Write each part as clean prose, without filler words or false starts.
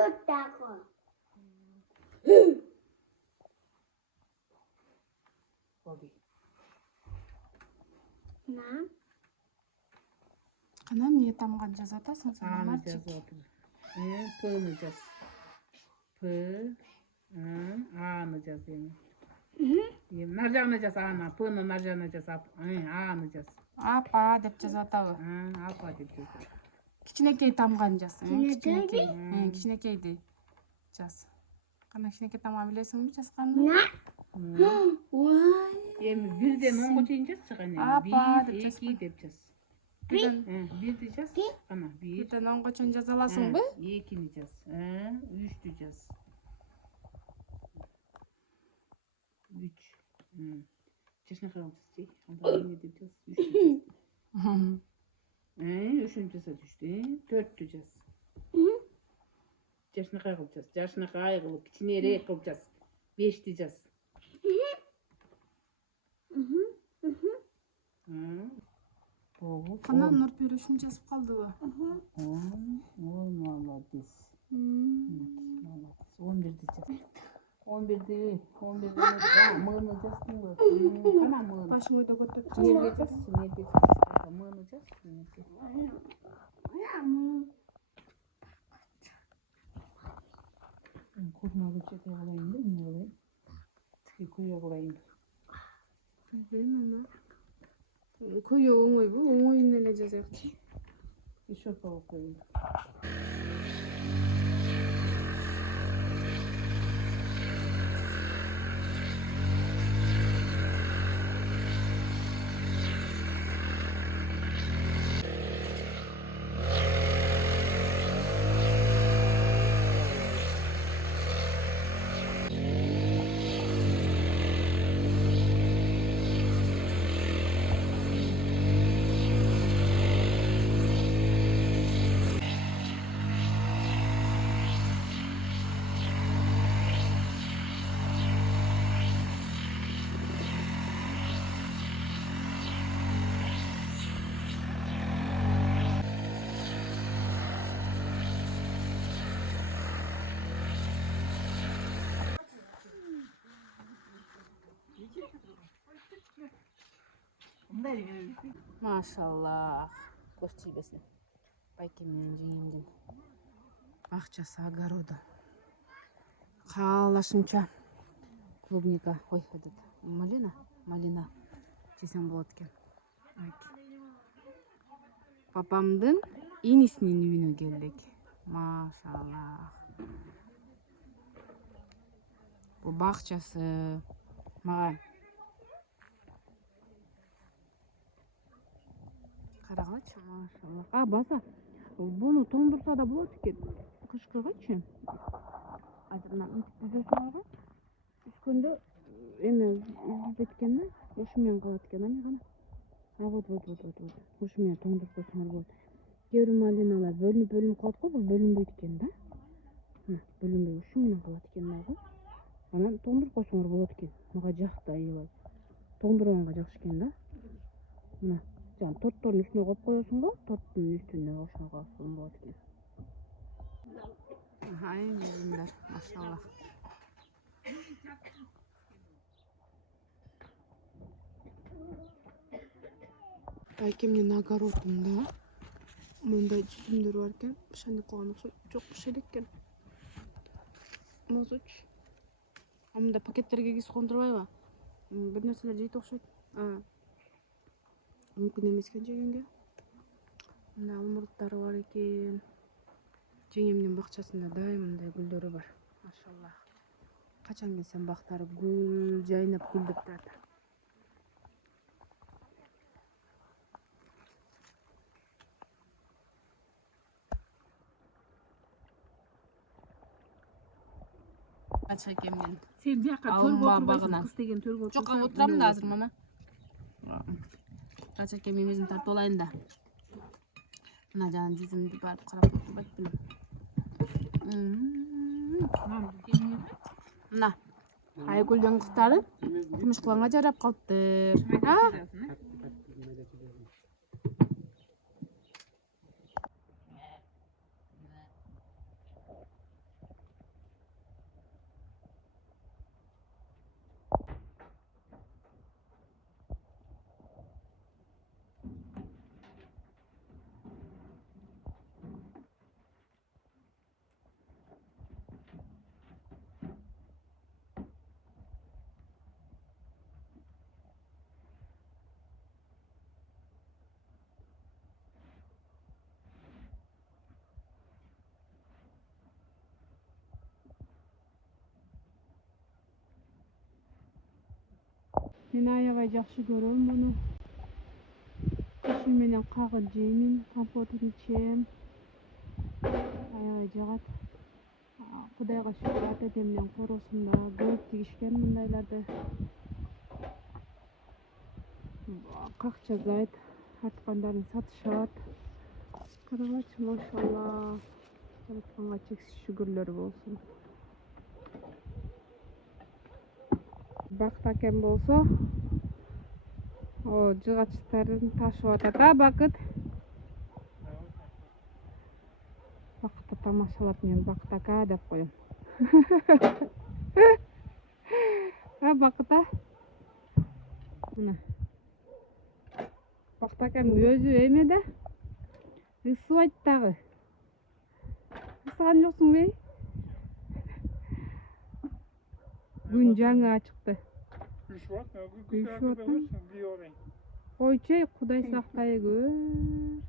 Yurttağı. Oldu. Ne? Qanam niye tamgan жазып атасың сен Аны мальчик? жазып отыр. П'ны жаз. П, Аны жаз эми. Нар жагына жаз Аны, П'ны нар жагына жаз, Аны жаз. Апа деп жазып атабы? Апа деп жазып. Кичинекей тамган жаз. Кичинекей? Кичинекейди жаз. Кандай кичинекей тамган билесиңби жазганды? Vay. Эми бирден 10га чейин жазчы кане. Апа деп 1, жазып 2 деп жаз. Бирди жаз. Кана 1, Бирден 10га чейин жаза аласыңбы? 2-ни жаз. 3-тү жаз. 3. Чечнекай алчы. Анда эмне деп жаз? 3-тү жаз. 3-тү жаз düştü. 4-тү жаз. Чечнекай кылып жаз. Чечнекай кылып кичинерээк кылып жаз. 5-ти жаз. Канан Нурпер үчүн жазып калдыбы? Ой, молодец. Молодец. 11-ти жаз. 11-ти, мыны жаздыңбы? Кана мыны. Башың өйдө көтөрүп Нерге жаз, нерге жаз. Мыны жаз, нерге. Kurmalı çete alayım değil mi? Alayım. Kuyu alayım. Bilmem ama. Koyu oңойбу? Оңойун эле жазайык. Еще положим. Машаллах. Көз тийбесин. Байке менен жеңемдин бакчасы, огороду. Каалашымча клубника, ой, этот малина жесем болот экен. Папамдын инисинин үйүнө келдик. Машаллах. Бул бакчасы мага карагачы, машаллах. Баса. Буну тоңдурса да болот экен. Кышкыргачы. Азыр мына бүзөсүңөргө түшкөндө эме үзүлүп кеткен да, ушу менен калат экен, аны гана. Вот. Ушу менен тоңдуруп койсоңор болот. Кээ бир малиналар бөлүнүп калат го, бул бөлүнбөйт экен да. Мына бөлүнбөй ушу менен калат экен дагы. Анан тоңдуруп койсоңор болот экен. Мага жакты аябай. Тоңдурганга жакшы экен да. Мына жан торттун үстүнө коюп коесуң го, торттун үстүнө ошого коюп болот экен. Ай, мезимдер, машаллах. Байкемдин огородунда мындай жүзүмдөр бар экен. Бышаны койгон окшойт. Жок, быша элек экен. Мозуч. Мында пакеттерге кийиз кондурбайбы? Бир нерселер жейт окшойт. Мүмкүн эмес экен жегенге. Мына алмурттары бар экен. Жеңемдин бакчасында дайым мындай гүлдөрү бар. Машаллах. Качан келсем бактары гүл жайнап гүлдөп турат. Кача экенмин. Сен жака төргө отурбайсың, кыз деген төргө отурсаң. Жок, отурам да азыр мама. Кача экенмин өзүм тартып алайын да. Мына жана жүзүмдү барып карап отурбайт Мына айгүлдүн кыздары кумушкуларга жарап калыптыр. Мен аябай жакшы көрөм буну. Ишим менен кагып жеймин, компотун ичем. Аябай жагат. Кудайга шүгүр, ата энемдин коросунда көп тигишкен мындайларды. Как жазайт, арткандарын сатышат. Карагачы, машалла. Жаратканга чексиз шүгүрлөр болсун. Бакыт акем болсо, жыгачтарын ташып атат, Бакыт? Бакытты тамашалап мен Бакыт ака деп коем. Бакыт мына. Бакыт акемдин өзү эме да? Ысыбайт дагы. Ысыган жоксуңбу? Күн жаңы ачыкты. Күйүшүп атам. Койчу, Кудай сактайгы.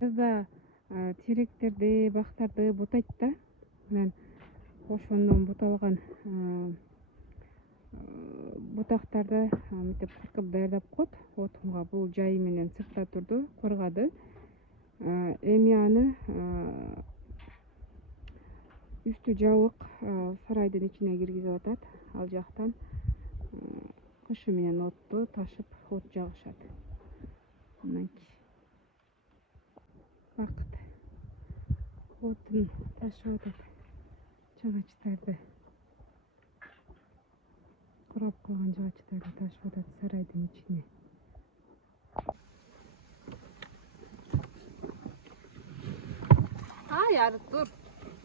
Жазда теректерди, бактарды бутайт да. Анан ошондон буталган бутактарды мынтип кыркып даярдап коет. Отунга бул жайы менен сыртта турду, коргады. Эми аны үстү жабык сарайдын ичине киргизип атат. Ал жактан кышы менен отту ташып от жагышат. Мынакей. Бакыт отун ташып атат. Жагачтарды. Курап калган жагачтарды ташып атат сарайдын ичине. Ай, ары тур.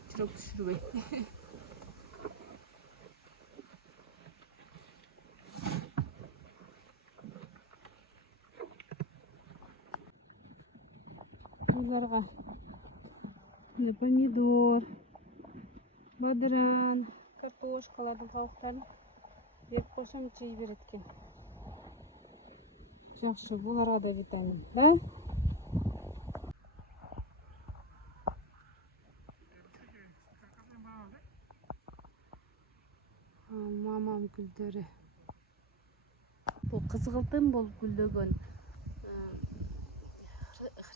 Чурок түшүрбөй. Буларга помидор, бадыран, картошкалардын кабыктарын берип койсом жей берет экен. Жакшы, буларга да витамин, да? Мамам гүлдөрү. Бул кызгылтым болуп гүлдөгөн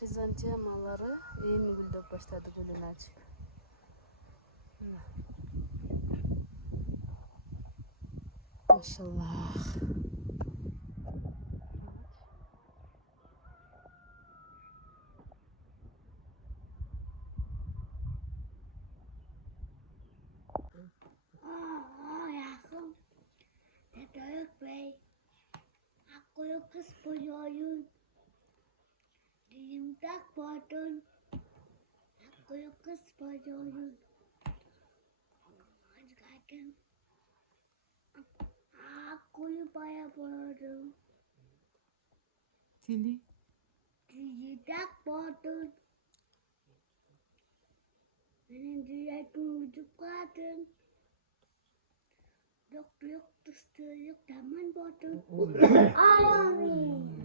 хризантемалары эми гүлдөп баштады, гүлүн ачып. Машаллах. Yakın. Dedek Bey. Aku yuk ke Spoyoyun. Diimtak bodon. Aku yuk ke Spoyoyun. Aku yuk paya bodon. Тили. Diimtak bodon. Benim direkim ucuk kadın. Yok tustu yok taman bodon. Amin.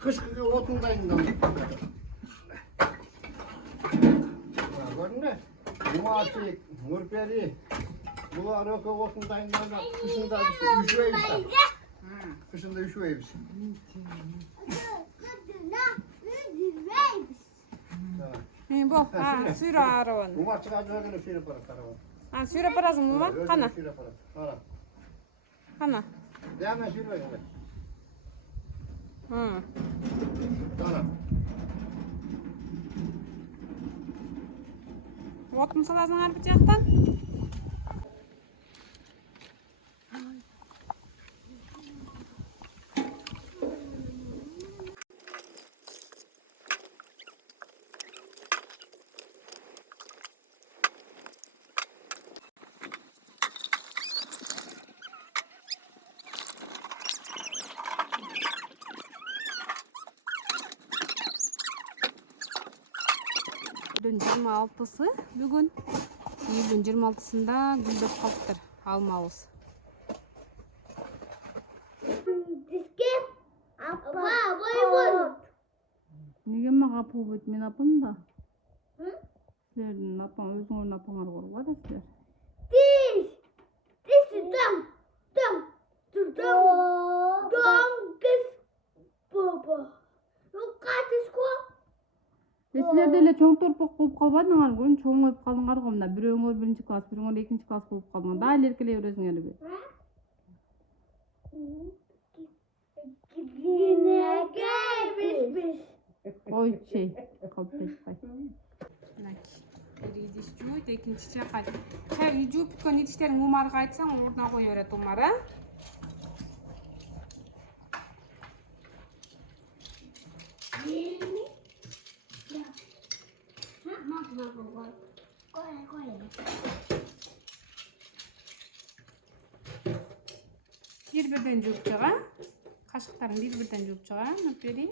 Kışkı otundayım da. Gördün mü? Muatik, murperi. Bunlar yok otundayım da kışında üşüyeyiz de. Kışında üşüyeyiz. Бо, сүйрө арыбын. Bunlar çıkacak öyle sürü para karavan. Сүйрөп барасыңбы ма? Кана, Sürü para. Ara. кана. Devam sürü öyle. Ara. Отун саласың ар бут жактан. июлдүн 26-сы бүгүн. Июлдүн 26-сында гүлдөп калыптыр алмабыз. Диске апа бой. Неге мага апа болбойт? Мен апам да. Hı? Силердин апаң өзүңөрдүн апаңар болуп атасыздар. Diş. Dişi dam. Dam. Dam kız baba. Yok kaçış ko. Силер деле чоң торпок болуп калбадыңар го, чоңоюп калдыңар го. Мына бирөөңөр 1-класс, бирөөңөр 2-класс болуп калдыңар. Да эле эркелей бересиңерби? Yine gelmiş. Койчу, калп айтпай. Мынакей. Бир идиш жууйт, экинчи чакай. Чай жууп бүткөн идиштериң Умарга айтсаң, ордуна кое берет Умар, а? Бир-бирден жууп чыга. Кашыктарын бир-бирден жууп чыга. Нурпери.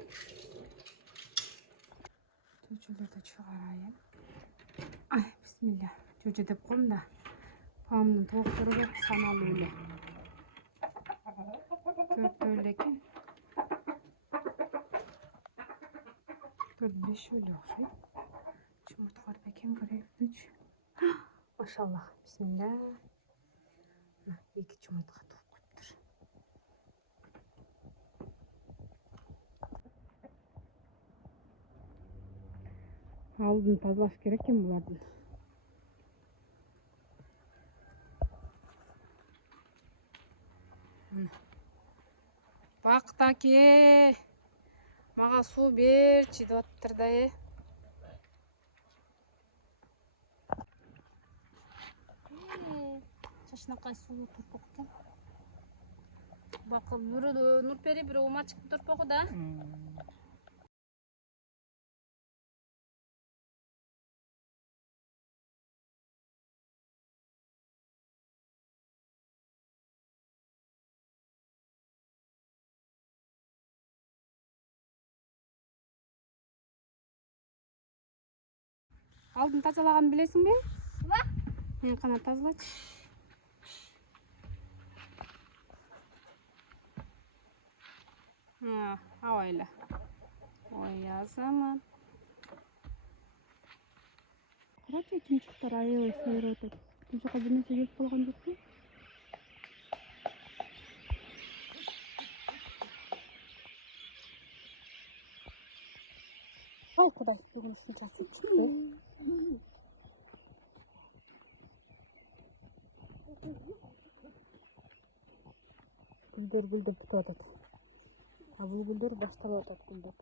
Чөчөлөрдү чыгарайын. Ай, бисмилля. Чөчө деп коем да. Памдын тооктору көп саналуу эле. Төртөө эле экен. 4-5 эле окшойт. Чумурткар бекен көрөйүкчү. Машаллах, бисмилля. Мына 2 чумуртка туруп коюптур. Алдын тазалаш керек экен булардын. Бактаке. Мага суу берчи деп атыптыр да, Чачнакай суу торпок экен. Бакы бирөө Нурпери, бирөө Умарчыктын торпогу да. Алдын тазалаганын билесиңби? Мен кана тазалачы. Авайла. Ой, азамат. Карачы, чымчыктар аябай сайрап атат. Бул жака бир нерсе келип калган жокпу? Ай, Кудай, бүгүн ушунчасы чыкты. Гүлдөр бүтүп атат. А бул гүлдөр башталып атат гүлдөп.